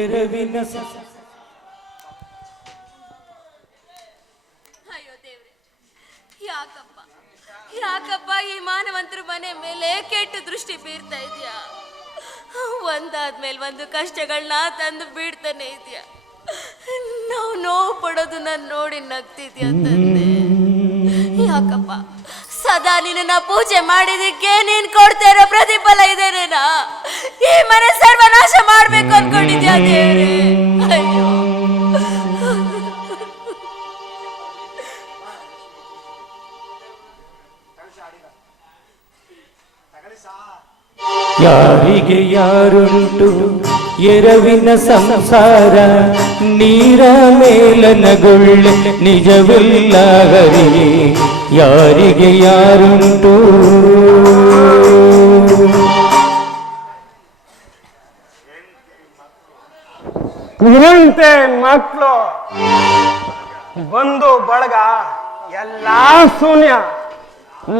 ಎರವಿನ ಅಯ್ಯೋ ದೇವ್ರೆ, ಯಾಕಪ್ಪ? ಯಾಕಪ್ಪ ಈ ಮಾನವಂತರ ಮನೆ ಮೇಲೆ ಕೆಟ್ಟ ದೃಷ್ಟಿ ಬೀರ್ತಾ ಇದೆಯಾ? ಒಂದಾದ್ಮೇಲೆ ಒಂದು ಕಷ್ಟಗಳನ್ನ ತಂದು ಬೀಡ್ತಾನೆ ಇದೆಯಾ? ನಾವು ನೋವು ಪಡೋದನ್ನ ನೋಡಿ ನಗ್ತಿದ್ಯಾ ತಂದೆ? ಯಾಕಪ್ಪ? ಸದಾ ನಿನ್ನ ಪೂಜೆ ಮಾಡಿದಕ್ಕೆ ನೀನ್ ಕೊಡ್ತಾ ಇರೋ ಪ್ರತಿಫಲ ಇದೇನೇನಾ ಈ ಮನೆ ಸರ್ವನಾಶ ಮಾಡ್ಬೇಕು ಅನ್ಕೊಂಡಿದ್ಯಾ ದೇವ್ರೆ? ಅಯ್ಯೋ. ಯಾರಿಗೆ ಯಾರುಂಟು? ಎರವಿನ ಸಂಸಾರ, ನೀರ ಮೇಲನಗೊಳ್ಳೆ ನಿಜವಿಲ್ಲ ಹರಿ, ಯಾರಿಗೆ ಯಾರುಂಟು? ಇರಂತೆ ಮಕ್ಕಳು ಬಂದು ಬಳಗ ಎಲ್ಲ ಶೂನ್ಯ.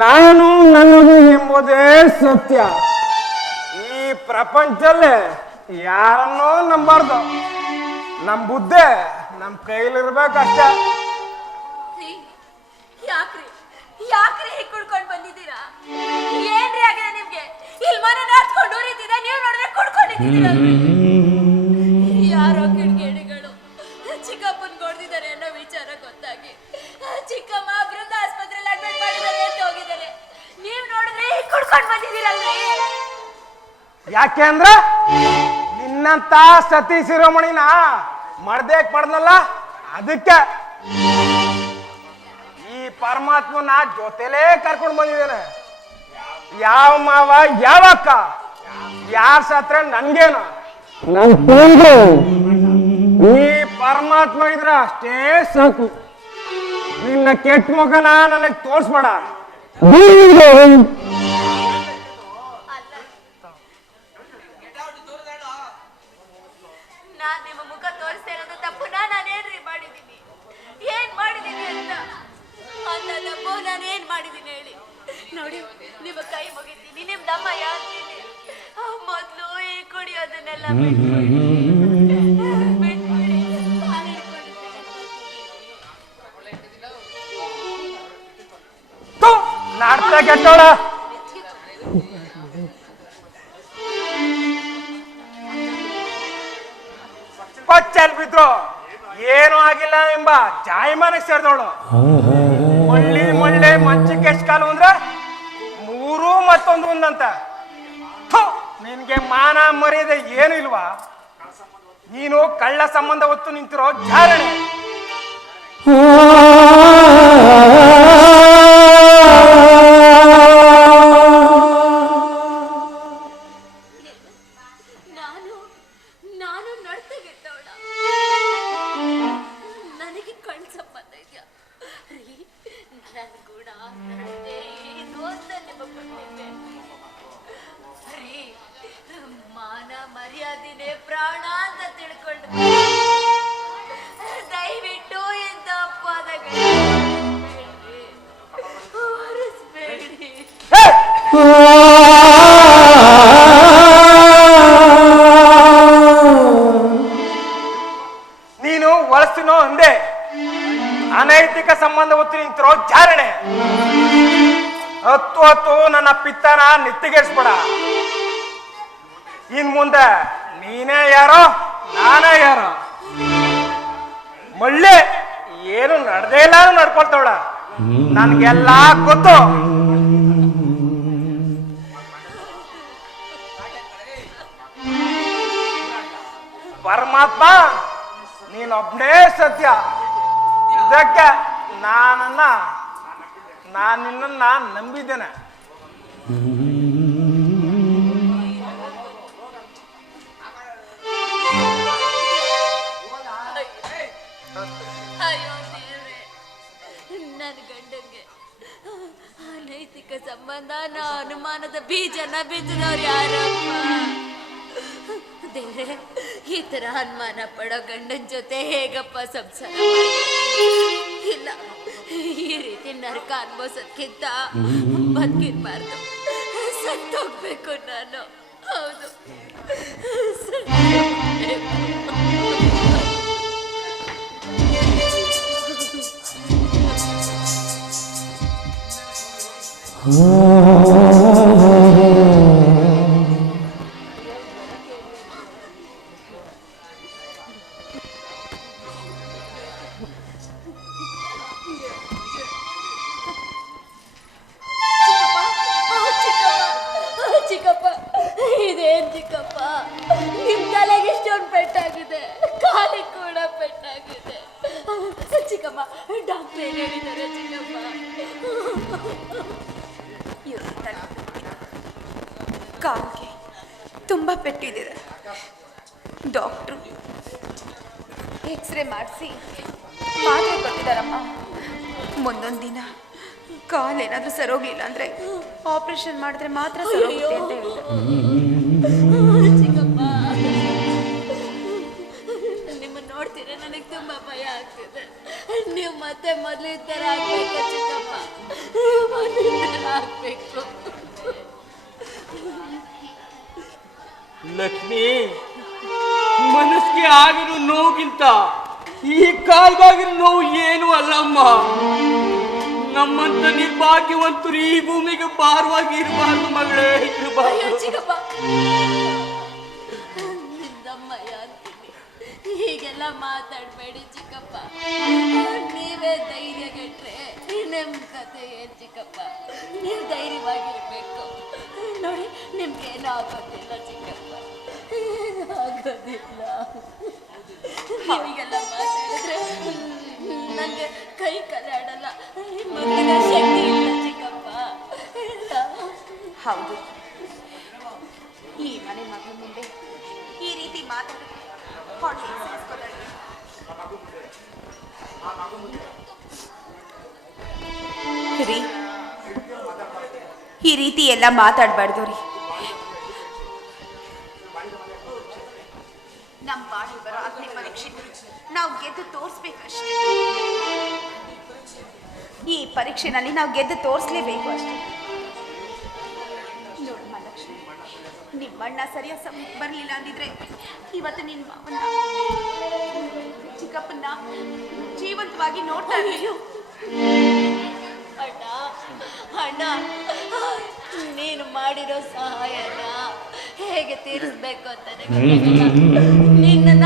ನಾನು ನನ್ನದು ಎಂಬುದೇ ಸತ್ಯ. ಈ ಪ್ರಪಂಚದಲ್ಲಿ ಯಾರನ್ನೋ ನಂಬಾರ್ದು. ನಮ್ಮ ಬುದ್ಧೆ ನಮ್ಮ ಕೈಲಿರ್ಬೇಕಷ್ಟ. ಯಾಕ್ರಿ? ಯಾಕ್ರಿ ಹೀಗ್ ಕುಡ್ಕೊಂಡ್ ಬಂದಿದ್ದೀರಾ? ಏನ್ರಿ ಆಗಿದೆ ನಿಮ್ಗೆ? ಇಲ್ಲಿ ಮನೆ ನಾಚ್ಕೊಂಡು ನೀವು ನೋಡಿದ್ರೆ ಕುಡ್ಕೊಂಡಿದ್ದೀರಾ ವಿಚಾರ ಗೊತ್ತಾಗಿ ಚಿಕ್ಕಮ್ಮ ಬೃಂದ ಆಸ್ಪತ್ರೆಯಲ್ಲಿ ಅಡ್ಮಿಟ್ ಮಾಡಿದ್ದಾರೆ ಅಂತ ಹೋಗಿದ್ದಾರೆ ನೀವು ನೋಡಿದ್ರೆ ಕುಡ್ಕೊಂಡು ಕುಡ್ಕೊಂಡ್ ಬಂದಿದ್ದೀರಲ್ರಿ ಯಾಕೆ ಅಂದ್ರ ನಿನ್ನಂತ ಸತಿ ಶಿರೋಮಣಿನ ಮಡ್ದೇಕ್ ಮಾಡ್ದಲ್ಲ ಅದಕ್ಕೆ ಈ ಪರಮಾತ್ಮನ ಜೊತೆಲೇ ಕರ್ಕೊಂಡು ಬಂದಿದ್ದೇನೆ. ಯಾವ ಮಾವ ಯಾವ ಅಕ್ಕ? ಯಾರ ಸತ್ರ ನನ್ಗೇನು? ನೀ ಈ ಪರಮಾತ್ಮ ಇದ್ರ ಅಷ್ಟೇ ಸಾಕು. ನಿನ್ನ ಕೆಟ್ಟ ಮುಖನ ನನಗೆ ತೋರ್ಸ್ಬೇಡ. ನಾನ್ ನಿಮ್ಮ ಮುಖ ತೋರಿಸ್ತಾ ಇರೋದು ತಪ್ಪುನ ನಾನೇನ್ರಿ ಮಾಡಿದ್ದೀನಿ? ಏನ್ ಮಾಡಿದ್ದೀನಿ ಅಂತ? ಅಂತ ತಪ್ಪು. ನಾನು ಏನ್ ಮಾಡಿದ್ದೀನಿ ಹೇಳಿ? ನೋಡಿ ನಿಮ್ಮ ಕೈ ಮುಗಿತೀನಿ. ನಿಮ್ ದಮ್ಮ ಯಾರ್ತೀನಿ ಮೊದ್ಲು ಈ ಕುಡಿಯೋದನ್ನೆಲ್ಲ ಬಿಟ್ಬಿಡಿ. ನಾಡ್ತಾ ಕೆಟ್ಟೋಳ. ಕೊಚ್ಚಲ್ ಬಿದ್ರು. ಏನೂ ಆಗಿಲ್ಲ ಎಂಬ ಜಾಯಮಾನಕ್ಕೆ ಸೇರಿದವಳು. ಮಳ್ಳಿ ಮಳ್ಳೆ ಮಂಚಕ್ಕೆ ಎಷ್ಟು ಕಾಲು ಅಂದ್ರೆ? ಮೂರು ಮತ್ತೊಂದು ಒಂದಂತ. ನಿನ್ಗೆ ಮಾನ ಮರ್ಯಾದೆ ಏನು ಇಲ್ವಾ? ನೀನು ಕಳ್ಳ ಸಂಬಂಧ ಹೊತ್ತು ನಿಂತಿರೋ ಜಾರಣೆ. ಜಾರಣೆ ಹತ್ತು ಹತ್ತು ನನ್ನ ಪಿತ್ತನ ನೆತ್ತಿಗೇರಿಸ್ಬೇಡ. ಇನ್ ಮುಂದೆ ನೀನೇ ಯಾರೋ, ನಾನೇ ಯಾರೋ. ಮಳ್ಳೆ ಏನು ನಡ್ದೇ ಇಲ್ಲ ನಡ್ಕೊಳ್ತಾವಳ. ನನ್ಗೆಲ್ಲ ಗೊತ್ತು. ಪರಮಾತ್ಮ ನೀನೊಬ್ಬನೇ ಸತ್ಯ. ಇದಕ್ಕೆ ನಾನನ್ನ, ನಾನು ನಿನ್ನನ್ನ ನಂಬಿದ್ದೇನೆ. ಅಯ್ಯೋ, ದೇವ್ರೆ. ನನ್ನ ಗಂಡಂಗೆ ಅನೈತಿಕ ಸಂಬಂಧ, ನಾ ಅನುಮಾನದ ಬೀಜನ ಬಿತ್ತಿದವ್ರು ಯಾರಪ್ಪ ದೇವ್ರೆ, ಈ ತರ ಅನುಮಾನ ಪಡೋ ಗಂಡನ ಜೊತೆ ಹೇಗಪ್ಪ ಸಂಸಾರ? ಇಲ್ಲ. ಈ ರೀತಿ ನರಕ ಅನ್ಭವಿಸೋದ್ಕಿಂತ ಬದುಕಿರ್ಬಾರ್ದು. ಸತ್ತೋಗ್ಬೇಕು ನಾನು. ಹೌದು. Oh ಚಿಕ್ಕಪ್ಪ. ಇದೇನ್ ಚಿಕ್ಕಪ್ಪ? ನಿಮ್ ತಲೆಗೆ ಇಷ್ಟೊಂದು ಪೆಟ್ಟಾಗಿದೆ. ಕಾಲಿಗೆ ಕೂಡ ಪೆಟ್ಟಾಗಿದೆ. ಚಿಕ್ಕಪ್ಪ ಡಾಕ್ಟರ್ ಏನ್ ಹೇಳಿದ್ದಾರೆ ತಲೆ ಕಾಲ್ಗೆ ತುಂಬ ಪೆಟ್ಟಿದೆ. ಡಾಕ್ಟ್ರು ಎಕ್ಸ್ರೇ ಮಾಡಿಸಿ ಮಾತ್ರೆ ಕೊಟ್ಟಿದ್ದಾರಮ್ಮ. ಮುಂದೊಂದು ದಿನ ಕಾಲ್ ಏನಾದರೂ ಸರೋಗ್ಲಿಲ್ಲ ಅಂದ್ರೆ ಆಪರೇಷನ್ ಮಾಡಿದ್ರೆ ಮಾತ್ರ ಸರೋಗುತ್ತೆ ಅಂತ ನಿಮ್ಮನ್ನ ನೋಡ್ತೀರಾ ನನಗೆ ತುಂಬಾ ಭಯ ಆಗ್ತಿದೆ. ನೀವು ಮತ್ತೆ ಮೊದಲಿನ ಥರ ಆಗ್ಬೇಕು ಚಿಕ್ಕಪ್ಪ. ಮೊದಲಿನ ಥರ ಆಗ್ಬೇಕು. ಲಕ್ಷ್ಮಿ ಮನಸ್ಸಿಗೆ ಆಗಿರೋ ನೋವಿಗಿಂತ ಈ ಕಾಲ್ಗಾಗಿರೋ ನೋವು ಏನು ಅಲ್ಲಮ್ಮ? ನಮ್ಮಂತ ನಿರ್ಭಾಗ್ಯವಂತರು ಈ ಭೂಮಿಗೆ ಭಾರವಾಗಿ ಇರಬಾರ್ದು ಮಗಳೇ, ಇರಬಾರ್ದು. ಚಿಕ್ಕಪ್ಪ. ಹೀಗೆಲ್ಲ ಮಾತಾಡಬೇಡಿ ಚಿಕ್ಕಪ್ಪ. ನೀವೇ ಧೈರ್ಯ ಗೆಟ್ರೆ ನಿಮ್ಮ ಕತೆ ಏನ್ ಚಿಕ್ಕಪ್ಪ? ನೀವು ಧೈರ್ಯವಾಗಿರ್ಬೇಕು. ನೋಡಿ, ನಿಮ್ಗೆ ಏನೂ ಆಗೋದಿಲ್ಲ ಚಿಕ್ಕಪ್ಪ. ಆಗೋದಿಲ್ಲ. ನೀವೀಗೆಲ್ಲ ಮಾತಾಡಿದ್ರೆ ನನಗೆ ಕೈ ಕಲಾಡಲ್ಲ ಮಗನ ಶಕ್ತಿ ಇಲ್ಲ ಚಿಕ್ಕಪ್ಪ. ಇಲ್ಲ ಹೌದು. ಈ ಮನೆ ಮಗಳ ಮುಂದೆ ಈ ರೀತಿ ಸೇರಿಸ್ಕೊತಾಳೆ. ರೀ, ಈ ರೀತಿ ಎಲ್ಲ ಮಾತಾಡಬಾರ್ದು ರೀ. ನಮ್ಮ ಬಾಡಿ ನಾವು ಗೆದ್ದು ತೋರಿಸ್ಬೇಕಷ್ಟೇ. ಈ ಪರೀಕ್ಷೆನಲ್ಲಿ ನಾವು ಗೆದ್ದು ತೋರಿಸ್ಲೇಬೇಕು ಅಷ್ಟೇ. ನೋಡಮ್ಮ ಲಕ್ಷ್ಮಿ ನಿಮ್ಮಣ್ಣ ಸರಿಯಾದ ಸಮಯಕ್ಕೆ ಬರಲಿಲ್ಲ ಅಂದಿದ್ರೆ ಇವತ್ತು ನಿನ್ನ ಮಾವನ್ನ ಚಿಕ್ಕಪ್ಪನ್ನ ಜೀವಂತವಾಗಿ ನೋಡ್ತಾ ಇದ್ದೀವಿ ಅಣ್ಣ ಅಣ್ಣ, ನೀನು ಮಾಡಿರೋ ಸಹಾಯನ ಹೇಗೆ ತೀರಿಸ್ಬೇಕು ಅಂತ ನಿನ್ನ.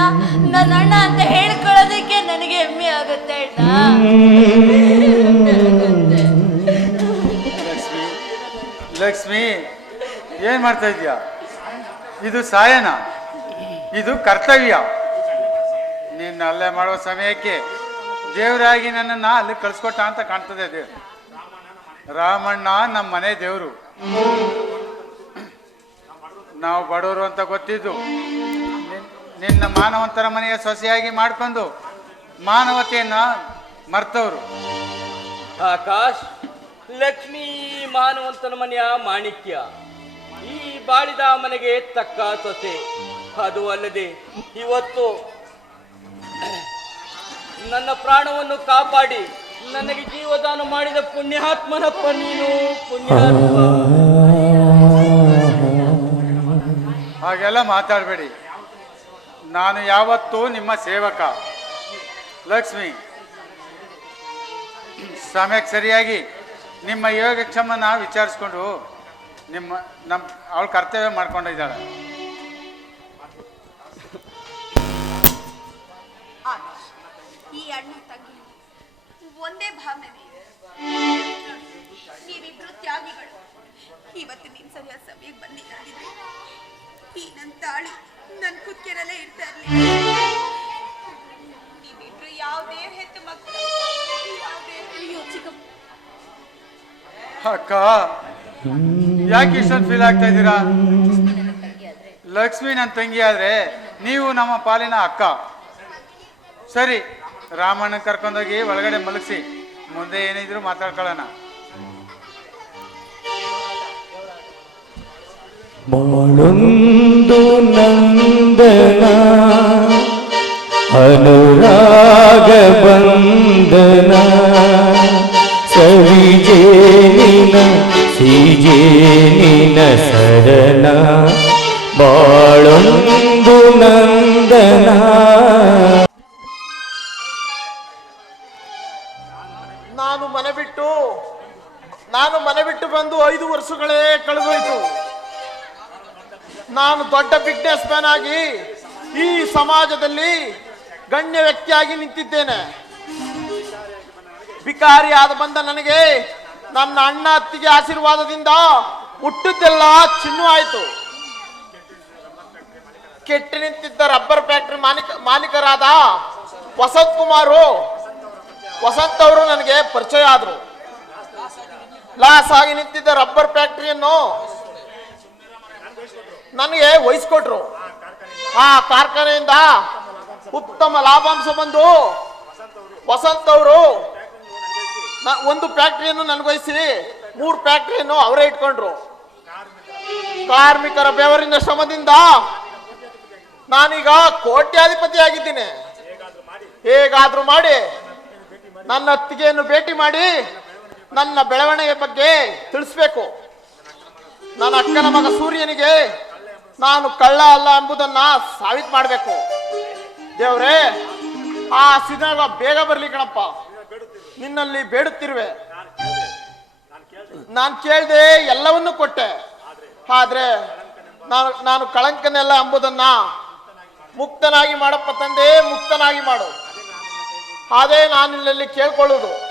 ನನ್ನ ಅಣ್ಣ ಅಂತ ನನಗೆ ಹೆಮ್ಮೆ ಆಗುತ್ತೆ ಲಕ್ಷ್ಮಿ ಏನ್ ಮಾಡ್ತಾ ಇದೀಯ ಇದು ಸಾಯನ, ಇದು ಕರ್ತವ್ಯ. ನಿನ್ನ ಅಲ್ಲೇ ಮಾಡುವ ಸಮಯಕ್ಕೆ ದೇವರಾಗಿ ನನ್ನನ್ನು ಅಲ್ಲಿ ಕಳ್ಸ್ಕೊಟ್ಟ ಅಂತ ಕಾಣ್ತದೆ ದೇವ್ರು ರಾಮಣ್ಣ ನಮ್ಮ ಮನೆ ದೇವರು. ನಾವು ಬಡವರು ಅಂತ ಗೊತ್ತಿದ್ದು ನಿನ್- ನಿನ್ನ ಮಾನವಂತರ ಮನೆಯ ಸೊಸೆಯಾಗಿ ಮಾಡ್ಕೊಂಡು ಮಾನವತೆಯನ್ನ ಮರ್ತವರು. ಆಕಾಶ್ ಲಕ್ಷ್ಮೀ ಮಾನವಂತನ ಮನೆಯ ಮಾಣಿಕ್ಯ. ಈ ಬಾಳಿದ ಮನೆಗೆ ತಕ್ಕ ಸೊಸೆ. ಅದು ಅಲ್ಲದೆ ಇವತ್ತು ನನ್ನ ಪ್ರಾಣವನ್ನು ಕಾಪಾಡಿ ನನಗೆ ಜೀವದಾನ ಮಾಡಿದ ಪುಣ್ಯಾತ್ಮನಪ್ಪ ನೀನು. ಪುಣ್ಯಾತ್ಮ. ಹಾಗೆಲ್ಲ ಮಾತಾಡಬೇಡಿ. ನಾನು ಯಾವತ್ತೂ ನಿಮ್ಮ ಸೇವಕ. ಲಕ್ಷ್ಮಿ, ಸಮಯಕ್ಕೆ ಸರಿಯಾಗಿ ನಿಮ್ಮ ಯೋಗಕ್ಷಮನ ವಿಚಾರಿಸ್ಕೊಂಡು ನಿಮ್ಮ ನಮ್ಮ ಅವಳು ಕರ್ತವ್ಯ ಮಾಡ್ಕೊಂಡಿದ್ದಾಳೆ. ಈ ಅಣ್ಣ ತಂಗಿ, ಒಂದೇ ಭಾವನೆ ನೀವಿಬ್ರು ತ್ಯಾಗಿಗಳು. ಇವತ್ತು ನೀನ್ ಸರಿಯಾದ ಸಮಯಕ್ಕೆ ಬಂದಿಲ್ಲ ಈ ನನ್ನ ತಾಳಿ ನನ್ನ ಕುತ್ತಿರಲೇ ಇರ್ತಾ ಇರ್ಲಿಲ್ಲ ನೀವಿಬ್ರು ಯಾವುದೇ ಹೆತ್ತು ಮಕ್ಕಳು ಯಾವುದೇ ಅಯ್ಯೋ ಚಿಕ್ಕಪ್ಪ ಅಕ್ಕ ಯಾಕೆ ಇಷ್ಟೊಂದು ಫೀಲ್ ಆಗ್ತಾ ಇದ್ದೀರಾ? ಲಕ್ಷ್ಮಿ ನನ್ನ ತಂಗಿ ಆದ್ರೆ ನೀವು ನಮ್ಮ ಪಾಲಿನ ಅಕ್ಕ. ಸರಿ ರಾಮಣ್ಣ ಕರ್ಕೊಂಡೋಗಿ ಒಳಗಡೆ ಮಲಗಿಸಿ. ಮುಂದೆ ಏನಿದ್ರು ಮಾತಾಡ್ಕೊಳ್ಳೋಣ. ನಂದನ. ಅನುರಾಗ ಬಂಧನ, ಸವಿಜೇನಿನ, ಸಿಜೇನಿನ ಸರಣ ಬಾಳೊಂದು ನಂದನ. ನಾನು ಮನೆ ಬಿಟ್ಟು ನಾನು ಮನೆ ಬಿಟ್ಟು ಬಂದು ಐದು ವರ್ಷಗಳೇ ಕಳೆದೋಯ್ತು. ನಾನು ದೊಡ್ಡ ಬಿಗ್ನೆಸ್ ಮ್ಯಾನ್ ಆಗಿ ಈ ಸಮಾಜದಲ್ಲಿ ಗಣ್ಯ ವ್ಯಕ್ತಿಯಾಗಿ ನಿಂತಿದ್ದೇನೆ. ಬಿಕಾರಿ ಆದ ಬಂದ ನನಗೆ ನನ್ನ ಅಣ್ಣ ಅತ್ತಿಗೆ ಆಶೀರ್ವಾದದಿಂದ ಹುಟ್ಟಿದ್ದೆಲ್ಲ ಚಿನ್ನು ಆಯಿತು. ಕೆಟ್ಟು ನಿಂತಿದ್ದ ರಬ್ಬರ್ ಫ್ಯಾಕ್ಟರಿ ಮಾಲೀಕ ಮಾಲೀಕರಾದ ವಸಂತ್ ಕುಮಾರು, ವಸಂತ್ ಅವರು ನನಗೆ ಪರಿಚಯ ಆದರು. ಲಾಸ್ ಆಗಿ ನಿಂತಿದ್ದ ರಬ್ಬರ್ ಫ್ಯಾಕ್ಟರಿಯನ್ನು ನನಗೆ ವಹಿಸ್ಕೊಟ್ರು. ಆ ಕಾರ್ಖಾನೆಯಿಂದ ಉತ್ತಮ ಲಾಭಾಂಶ ಬಂದು ವಸಂತ್ ಅವರು ಒಂದು ಫ್ಯಾಕ್ಟ್ರಿಯನ್ನು ನನಗೊಳಿಸಿ ಮೂರು ಫ್ಯಾಕ್ಟ್ರಿಯನ್ನು ಅವರೇ ಇಟ್ಕೊಂಡ್ರು. ಕಾರ್ಮಿಕರ ಬೆವರಿನ ಶ್ರಮದಿಂದ ನಾನೀಗ ಕೋಟ್ಯಾಧಿಪತಿ ಆಗಿದ್ದೀನಿ. ಹೇಗಾದ್ರೂ ಮಾಡಿ ನನ್ನ ಅತ್ತಿಗೆಯನ್ನು ಭೇಟಿ ಮಾಡಿ ನನ್ನ ಬೆಳವಣಿಗೆ ಬಗ್ಗೆ ತಿಳಿಸ್ಬೇಕು. ನನ್ನ ಅಕ್ಕನ ಮಗ ಸೂರ್ಯನಿಗೆ ನಾನು ಕಳ್ಳ ಅಲ್ಲ ಎಂಬುದನ್ನ ಸಾಬೀತು ಮಾಡಬೇಕು. ದೇವ್ರೇ, ಆ ಸಿದ್ಧ ಬೇಗ ಬರ್ಲಿ ಕಣಪ್ಪ. ನಿನ್ನಲ್ಲಿ ಬೇಡುತ್ತಿರುವೆ. ನಾನು ಕೇಳ್ದೆ ಎಲ್ಲವನ್ನೂ ಕೊಟ್ಟೆ. ಆದ್ರೆ ನಾನು ನಾನು ಕಳಂಕನೆಲ್ಲ ಎಂಬುದನ್ನ ಮುಕ್ತನಾಗಿ ಮಾಡಪ್ಪ ತಂದೆ, ಮುಕ್ತನಾಗಿ ಮಾಡು. ಅದೇ ನಾನು ಇಲ್ಲಿ ಕೇಳ್ಕೊಳ್ಳೋದು.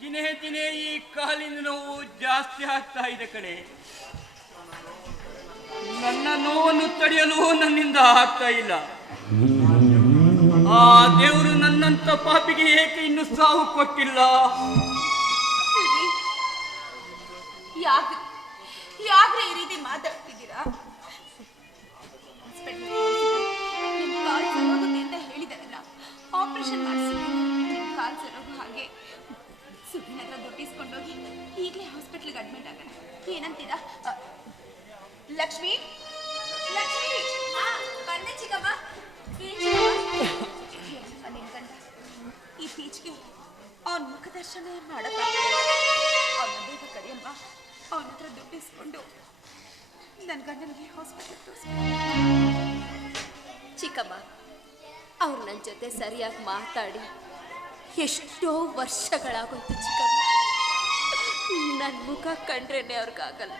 ದಿನೇ ದಿನೇ ಈ ಕಾಲಿನ ನೋವು ಜಾಸ್ತಿ ಆಗ್ತಾ ಇದೆ ಕಡೆ ನನ್ನ ನೋವನ್ನು ತಡೆಯಲು ನನ್ನಿಂದ ಆಗ್ತಾ ಇಲ್ಲ. ಆ ದೇವರು ನನ್ನಂತ ಪಾಪಿಗೆ ಏಕೆ ಇನ್ನು ಸಾವು ಕೊಟ್ಟಿಲ್ಲ? ಯಾಕೆ ಈ ರೀತಿ ಮಾತಾಡ್ತಿದ್ದೀರಾ? ಹೇಳಿದಾರಲ್ಲ ಆಪರೇಷನ್ ಮಾಡಿಸಿ. ಈಗಲೇ ಹಾಸ್ಪಿಟ್ಲಿಗೆ ಅಡ್ಮಿಟ್ ಆಗೋಣ. ಏನಂತೀರ? ಲಕ್ಷ್ಮಿ? ಲಕ್ಷ್ಮಿ? ಬಂದೆ ಚಿಕ್ಕಮ್ಮ. ಈ ಪೀಚ್ಗೆ ಅವನ ಮುಖದರ್ಶನ ಮಾಡಪ್ಪ ಅವನ ಬೇಗ ಕರೆಯಲ್ವಾ ಅವನ ಹತ್ರ ದುಡ್ಡು ಇಸ್ಕೊಂಡು ನನ್ನ ಗಂಡನಿಗೆ ಹಾಸ್ಪಿಟಲ್ ಚಿಕ್ಕಮ್ಮ, ಅವ್ರು ನನ್ನ ಜೊತೆ ಸರಿಯಾಗಿ ಮಾತಾಡಿ ಎಷ್ಟೋ ವರ್ಷಗಳಾಗೋಯ್ತು ಚಿಕ್ಕಮ್ಮ. ನನ್ನ ಮುಖ ಕಂಡ್ರೇನೆ ಅವ್ರಿಗಾಗಲ್ಲ.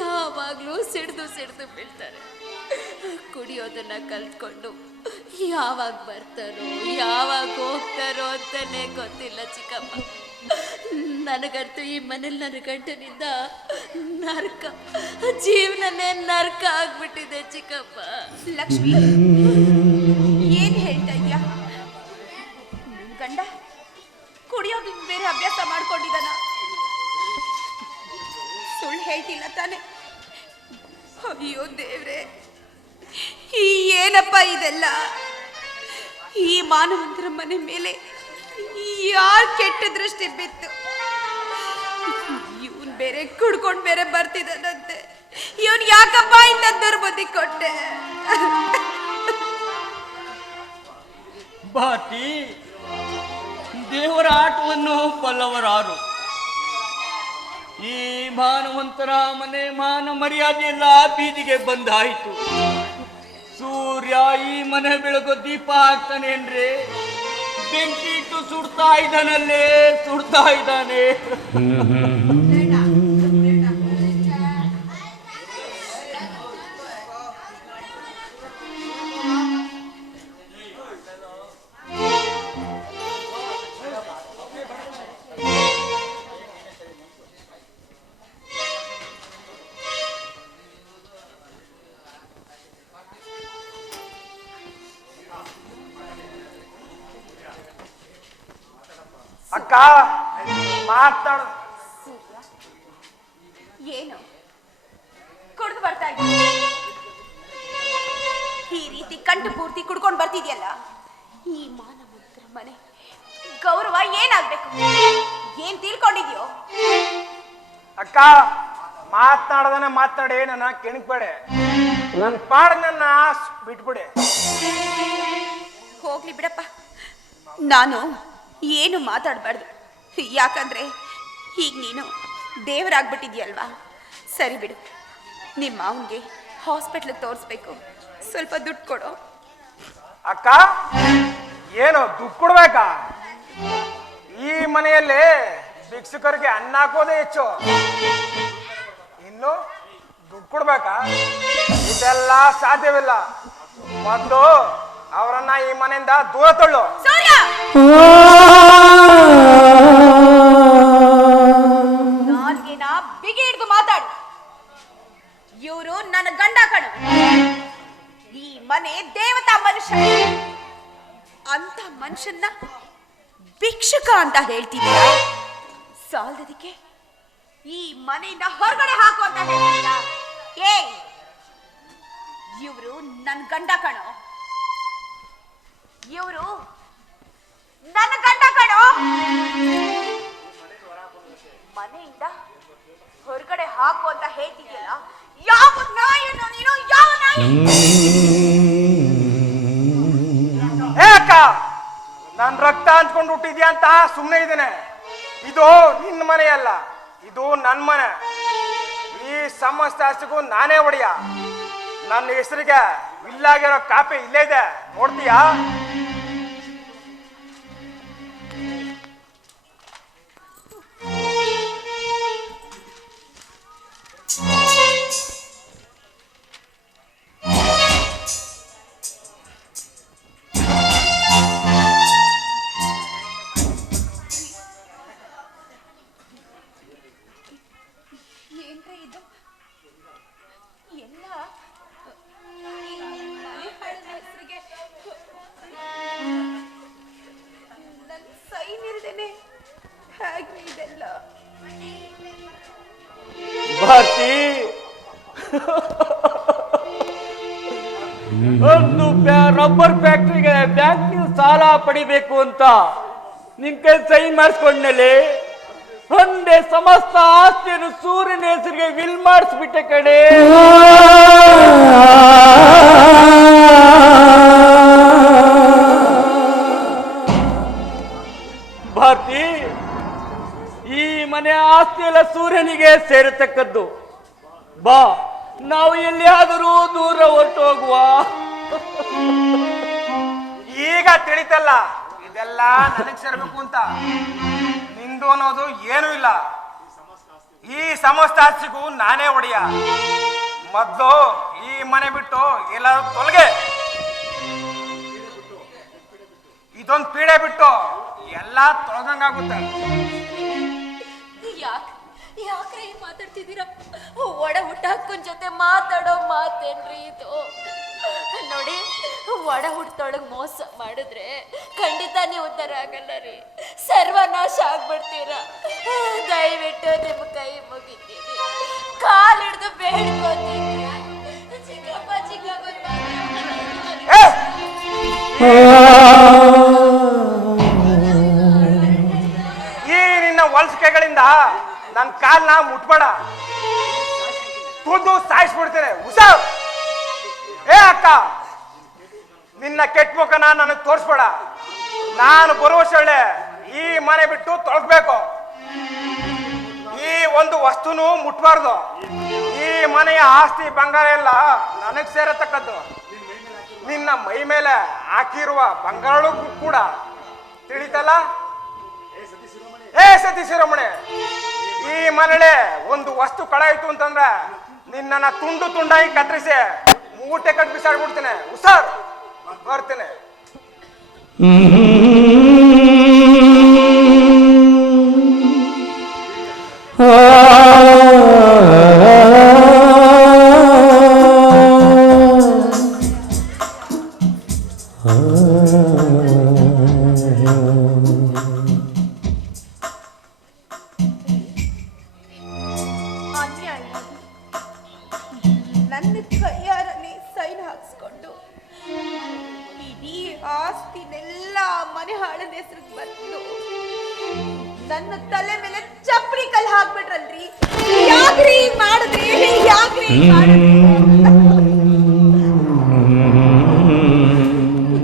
ಯಾವಾಗಲೂ ಸಿಡ್ದು ಸಿಡ್ದು ಬೀಳ್ತಾರೆ. ಕುಡಿಯೋದನ್ನ ಕಲ್ತ್ಕೊಂಡು ಯಾವಾಗ ಬರ್ತಾರೋ, ಯಾವಾಗ ಹೋಗ್ತಾರೋ ಅಂತಾನೆ ಗೊತ್ತಿಲ್ಲ ಚಿಕ್ಕಮ್ಮ ನನಗಂತೂ ಈ ಮನೇಲಿ ನನ್ನ ಗಂಟನಿಂದ ನರ್ಕ, ಜೀವನನೇ ನರ್ಕ ಆಗ್ಬಿಟ್ಟಿದೆ ಚಿಕ್ಕಮ್ಮ ಲಕ್ಷ್ಮಿ, ಏನ್ ಹೇಳ್ತಾ ಗಂಡ ಕುಡಿಯೋದು ಬೇರೆ ಅಭ್ಯಾಸ ಮಾಡ್ಕೊಂಡಿದ್ದಾನ. ಹೇಳ್ತಿಲ್ಲ ತಾನೆ. ಅಯ್ಯೋ ದೇವ್ರೆ, ಈ ಏನಪ್ಪ ಇದೆಲ್ಲ? ಈ ಮಾನವಂತರ ಮನೆ ಮೇಲೆ ಯಾರ್ ಕೆಟ್ಟ ದೃಷ್ಟಿ ಬಿತ್ತು ಇವನ್ ಬೇರೆ ಕುಡ್ಕೊಂಡ್ ಬೇರೆ ಬರ್ತಿದ್ದಾನಂತೆ. ಇವನ್ ಯಾಕಪ್ಪ ಇಂದ ದುರ್ಬುದ್ಧಿ ಕೊಟ್ಟೆ? ಬಾತಿ ದೇವರ ಆಟವನ್ನು ಬಲ್ಲವರಾರು ಈ ಮಾನವಂತರ ಮನೆ ಮಾನ ಮರ್ಯಾದೆ ಎಲ್ಲ ಬೀದಿಗೆ ಬಂದಾಯಿತು. ಸೂರ್ಯ ಈ ಮನೆ ಬೆಳಗು ದೀಪ ಹಾಕ್ತಾನೆ ಬೆಂಕಿ ಇಟ್ಟು ಸುಡ್ತಾ ಇದ್ದಾನಲ್ಲೇ, ಸುಡ್ತಾ ಇದ್ದಾನೆ. ಮಾತಾಡ. ಏನು? ಕುಡ್ದು ಬರ್ತಾ ಇದ್ದೀನಿ ಈ ರೀತಿ ಕಂಠ ಪೂರ್ತಿ ಕುಡ್ಕೊಂಡು ಬರ್ತಿದ್ಯಲ್ಲ ಈ ಮಾನವದ್ರ ಮನೆ ಗೌರವ ಏನಾಗ್ಬೇಕು? ಏನ್ ತಿಳ್ಕೊಂಡಿದ್ಯೋ ಅಕ್ಕ ಮಾತನಾಡ್ದನೆ ಮಾತಾಡಿ ನನ್ನ ಕೆಣಕ್ಬೇಡೆ. ನನ್ನ ಪಾಡ ನನ್ನ ಬಿಟ್ಬಿಡಿ. ಹೋಗ್ಲಿ ಬಿಡಪ್ಪ. ನಾನು ಏನು ಮಾತಾಡಬಾರ್ದು. ಯಾಕಂದ್ರೆ ಈಗ ನೀನು ದೇವರಾಗ್ಬಿಟ್ಟಿದ್ಯಲ್ವಾ ಸರಿ ಬಿಡು. ನಿಮ್ಮ ಮಾವನಿಗೆ ಹಾಸ್ಪಿಟ್ಲಿಗೆ ತೋರಿಸ್ಬೇಕು. ಸ್ವಲ್ಪ ದುಡ್ಡು ಕೊಡು. ಅಕ್ಕ, ಏನು ದುಡ್ಡು ಕೊಡ್ಬೇಕಾ? ಈ ಮನೆಯಲ್ಲಿ ಭಿಕ್ಷುಕರಿಗೆ ಅನ್ನ ಹಾಕೋದೇ ಹೆಚ್ಚು. ಇನ್ನು ದುಡ್ಡು ಕೊಡ್ಬೇಕಾ? ಇದೆಲ್ಲ ಸಾಧ್ಯವಿಲ್ಲ. ಮೊದಲು ಅವರನ್ನ ಈ ಮನೆಯಿಂದ ದೂರ ತಳ್ಳು. ಸೂರ್ಯ! ನಾಲ್ಗೆನ ಬಿಗಿ ಹಿಡ್ದು ಮಾತಾಡು. ಇವರು ನನ್ನ ಗಂಡ ಕಣು. ಈ ಮನೆ ದೇವತಾ ಮನುಷ್ಯ. ಅಂತ ಮನುಷ್ಯನ್ನ ಭಿಕ್ಷುಕ ಅಂತ ಹೇಳ್ತಿದ್ದೀರಾ ಸಾಲದಕ್ಕೆ ಈ ಮನೆಯಿಂದ ಹೊರಗಡೆ ಹಾಕು ಅಂತ ಹೇಳ್ತೀರಾ ಏ ಇವರು ನನ್ನ ಗಂಡ ಕಣೋ. ಇವರು? ನನ್ನ ಗಂಡ ಕಣೋ? ಮನೆಯಿಂದ ಹೊರಗಡೆ ಹಾಕು ಅಂತ ಹೇಳ್ತಿದ್ಯಲ್ಲ, ಯಾವ ನಾಯಿನೋ ನೀನು, ಯಾವ ಅಕ್ಕ ನನ್ ರಕ್ತ ಹಂಚ್ಕೊಂಡು ಹುಟ್ಟಿದ್ಯಾ ಅಂತ ಸುಮ್ಮನೆ ಇದ್ದೇನೆ. ಇದು ನಿನ್ನ ಮನೆ ಅಲ್ಲ, ಇದು ನನ್ನ ಮನೆ. ಈ ಸಮಸ್ತ ನಾನೇ ಒಡೆಯ. ನನ್ನ ಹೆಸರಿಗೆ ಇಲ್ಲಾಗಿರೋ ಕಾಪಿ ಇಲ್ಲೇ ಇದೆ. ನೋಡ್ತೀಯಾ? ಸಾಲ ಪಡಿಬೇಕು ಅಂತ ನಿನ್ ಕೈ ಸೈನ್ ಮಾಡಿಸ್ಕೊಂಡ್ಮೇಲೆ ಒಂದೇ ಸಮಸ್ತ ಆಸ್ತಿಯನ್ನು ಸೂರ್ಯನ ಹೆಸರಿಗೆ ವಿಲ್ ಮಾಡಿಸ್ಬಿಟ್ಟೆ ಕಡೆ ಭಾರತಿ, ಈ ಮನೆ ಆಸ್ತಿ ಎಲ್ಲ ಸೂರ್ಯನಿಗೆ ಸೇರತಕ್ಕದ್ದು. ಬಾ, ನಾವು ಎಲ್ಲಿಯಾದರೂ ದೂರ ಹೊರಟು ಹೋಗುವ ಈಗ ತಿಳಿತಲ್ಲ. ಇದೆಲ್ಲ ನನಗ್ ಸೇರ್ಬೇಕು ಅಂತ. ನಿಂದು ಅನ್ನೋದು ಏನೂ ಇಲ್ಲ. ಈ ಸಮಸ್ತ ನಾನೇ ಒಡೆಯ. ಮೊದ್ಲು ಈ ಮನೆ ಬಿಟ್ಟು ಎಲ್ಲಾರು ತೊಲಗೆ. ಇದೊಂದು ಪೀಡೆ ಬಿಟ್ಟು ಎಲ್ಲ ತೊಳೆದಂಗಾಗುತ್ತೆ. ಯಾಕೆ? ಯಾಕ್ರೆ ಹಿಂಗ್ ಮಾತಾಡ್ತಿದ್ದೀರಾ? ಒಡ ಹುಟ್ಟ ಅಕ್ಕನ ಜೊತೆ ಮಾತಾಡೋ ಮಾತೇನ್ರಿ ಇದು? ನೋಡಿ, ಒಡ ಹುಟ್ಟೊಳಗ್ ಮೋಸ ಮಾಡಿದ್ರೆ ಖಂಡಿತ ನೀವು ಉದ್ಧಾರ ಆಗಲ್ಲ ರೀ. ಸರ್ವನಾಶ ಆಗ್ಬಿಡ್ತೀರಾ? ದಯವಿಟ್ಟು ನಿಮ್ಮ ಕೈ ಮುಗಿತೀನಿ. ಕಾಲ್ ಹಿಡ್ದು ಬೇಡ್ಕೋತೀನಿ. ಚಿಕ್ಕಪ್ಪ ಏ! ಈ ನಿನ್ನ ಹೊಲ್ಸಿಕೆಗಳಿಂದ ನನ್ನ ನಾ ಮುಟ್ಬೇಡ. ಸಾಯಿಸ್ ಸಾಯಿಸ್ಬಿಡ್ತೇನೆ. ಹುಷಾರ್. ಏ ಅಕ್ಕ, ನಿನ್ನ ಕೆಟ್ಟ ಮುಖನ ನನಗೆ ತೋರಿಸ್ಬೇಡ. ನಾನು ಬರುವಷ್ಟೊಳ್ಳೆ ಈ ಮನೆ ಬಿಟ್ಟು ತೊಳಗ್ಬೇಕು. ಈ ಒಂದು ವಸ್ತುನು ಮುಟ್ಬಾರ್ದು. ಈ ಮನೆಯ ಆಸ್ತಿ ಬಂಗಾರ ಎಲ್ಲ ನನಗೆ ಸೇರತಕ್ಕದ್ದು. ನಿನ್ನ ಮೈ ಮೇಲೆ ಹಾಕಿರುವ ಬಂಗಾರಳು ಕೂಡ ತಿಳಿತಲ್ಲ? ಏ ಸತಿ ಶಿರೋಮಣಿ. ಈ ಮರಳೆ ಒಂದು ವಸ್ತು ಕಳಾಯಿತು ಅಂತಂದ್ರ ನಿನ್ನನ್ನ ತುಂಡು ತುಂಡಾಗಿ ಕತ್ತರಿಸಿ ಮೂಟೆ ಕಟ್ ಬಿಸಾಡ್ಬಿಡ್ತೇನೆ ಹುಷಾರ್. ಬರ್ತೇನೆ.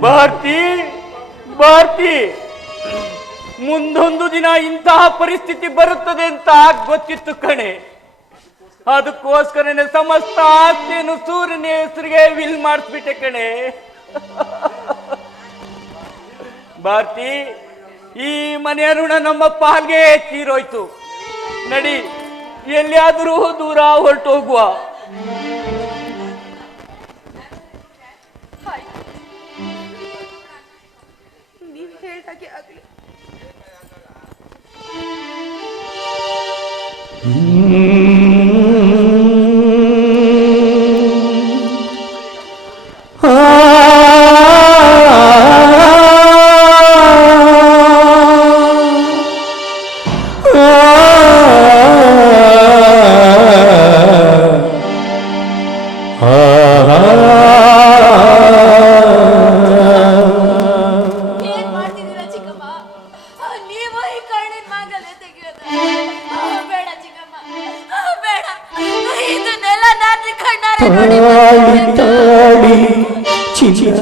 ಭಾರತಿ ಭಾರತಿ, ಮುಂದೊಂದು ದಿನ ಇಂತಹ ಪರಿಸ್ಥಿತಿ ಬರುತ್ತದೆ ಅಂತ ಗೊತ್ತಿತ್ತು ಕಣೆ. ಅದಕ್ಕೋಸ್ಕರನೇ ಸಮಸ್ತ ಆಸ್ತಿಯನ್ನು ಸೂರ್ಯನ ಹೆಸರಿಗೆ ವಿಲ್ ಮಾಡಿಸ್ಬಿಟ್ಟೆ ಕಣೆ. ಭಾರತಿ, ಈ ಮನೆಯ ಋಣ ನಮ್ಮ ಪಾಲ್ಗೆ ತೀರೋಯ್ತು. ನಡಿ, ಎಲ್ಲಿಯಾದರೂ ದೂರ ಹೊರಟು ಹೋಗುವ ಆಯ್ತು ನೀವು ಚಿನ್ನ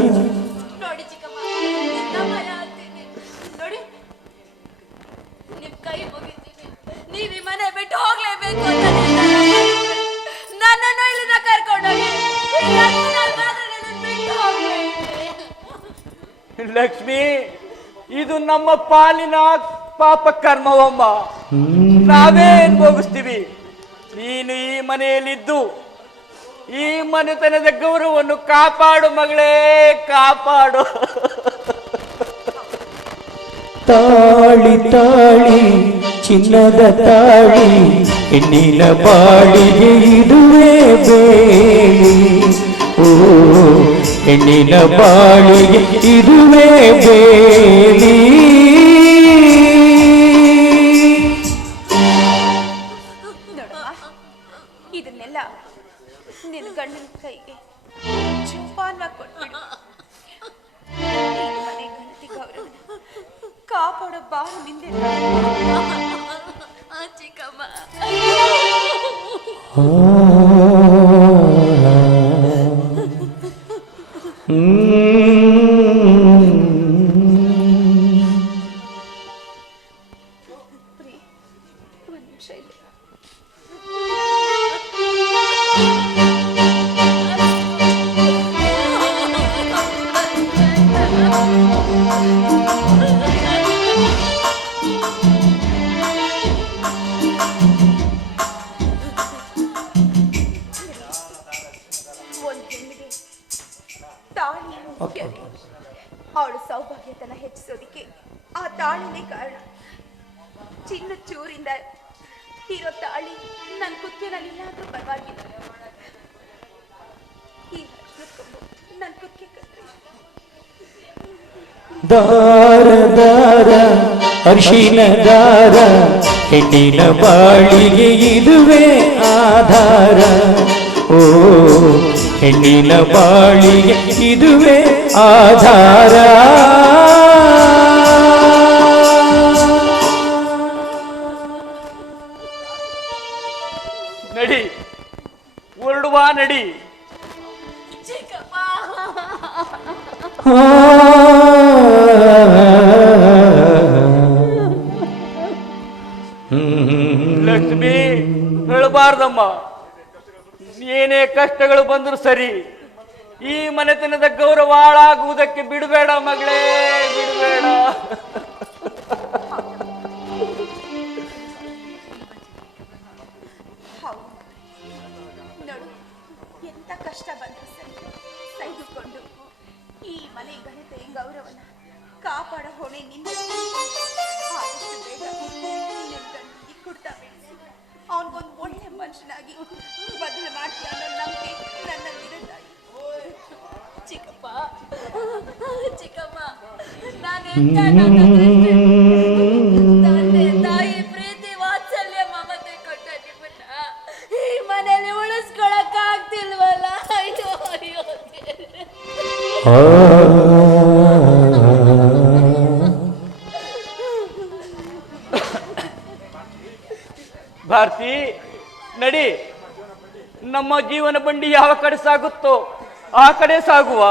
ನೋಡಿ ಚಿಕ್ಕಮ್ಮ ನಿನ್ನ ಭಯ ನೋಡಿ. ನಿಮ್ ಕೈ ಮುಗಿತೀನಿ. ನೀವ್ ಈ ಮನೆ ಬಿಟ್ಟು ಹೋಗ್ಲೇಬೇಕು ಅಂತ ನಿರ್ಧಾರ ನನ್ನನ್ನು ಇಲ್ಲಿಂದ ಕರ್ಕೊಂಡೋಗಿ ಲಕ್ಷ್ಮಿ ಇದು ನಮ್ಮ ಪಾಲಿನ ಪಾಪ ಕರ್ಮವಮ್ಮ. ನಾವೇ ಅನುಭವಿಸ್ತೀವಿ ನೀನು ಈ ಮನೆಯಲ್ಲಿದ್ದು ಈ ಮನೆತನದ ಗೌರವವನ್ನು ಕಾಪಾಡು ಮಗಳೇ, ಕಾಪಾಡು. ತಾಳಿ ತಾಳಿ, ಚಿನ್ನದ ತಾಳಿ, ಹೆಣ್ಣಿನ ಬಾಳಿಗೆ ಇದುವೇ ಬೇಲಿ. ಓ, ಹೆಣ್ಣಿನ ಬಾಳಿಗೆ ಇದುವೇ ಬೇಲಿ. ನಿನ್ನ ಗಂಡನ ಕೈಗೆ ಜೋಪಾನವಾಗಿ ಕೊಟ್ಬಿಡು. ಮನೆ ಗಣತಿ ಗೌರವನ ಕಾಪಾಡೋ ಬಾರು ನಿಂದೆ ಆ, ಚಿಕ್ಕಮ್ಮ. ದಾರ ದಾರ ಅರ್ಶಿನ ದಾರ ಹೆಣ್ಣಿನ ಬಾಳಿಗೆ ಇದುವೆ ಆಧಾರ. ಓ ಹೆಣ್ಣಿನ ಬಾಳಿಗೆ ಇದುವೆ ಆಧಾರ. ನಡಿ ಹೊರಡುವ ನಡಿ. ಚಿಕ್ಕಮ್ಮ ಲಕ್ಷ್ಮಿ ಹೇಳಬಾರ್ದಮ್ಮ. ಏನೇ ಕಷ್ಟಗಳು ಬಂದ್ರು ಸರಿ. ಈ ಮನೆತನದ ಗೌರವ ಹಾಳಾಗುವುದಕ್ಕೆ ಬಿಡಬೇಡ ಮಗಳೇ, ಬಿಡಬೇಡ. ಕಾಪಾಡ ಹೊಣೆ ಬೇಗ ಮನುಷ್ಯನಾಗಿ ಬದಲು ಮಾಡ್ತೀಯ ಅನ್ನೋ ನಂಬಿಕೆ ನನ್ನಲ್ಲಿದೆ ತಾಯಿ ಚಿಕ್ಕಪ್ಪ. ಚಿಕ್ಕಮ್ಮ ನಾನೆಂತ ಬಂಡಿ ಯಾವ ಕಡೆ ಸಾಗುತ್ತೋ ಆ ಕಡೆ ಸಾಗುವ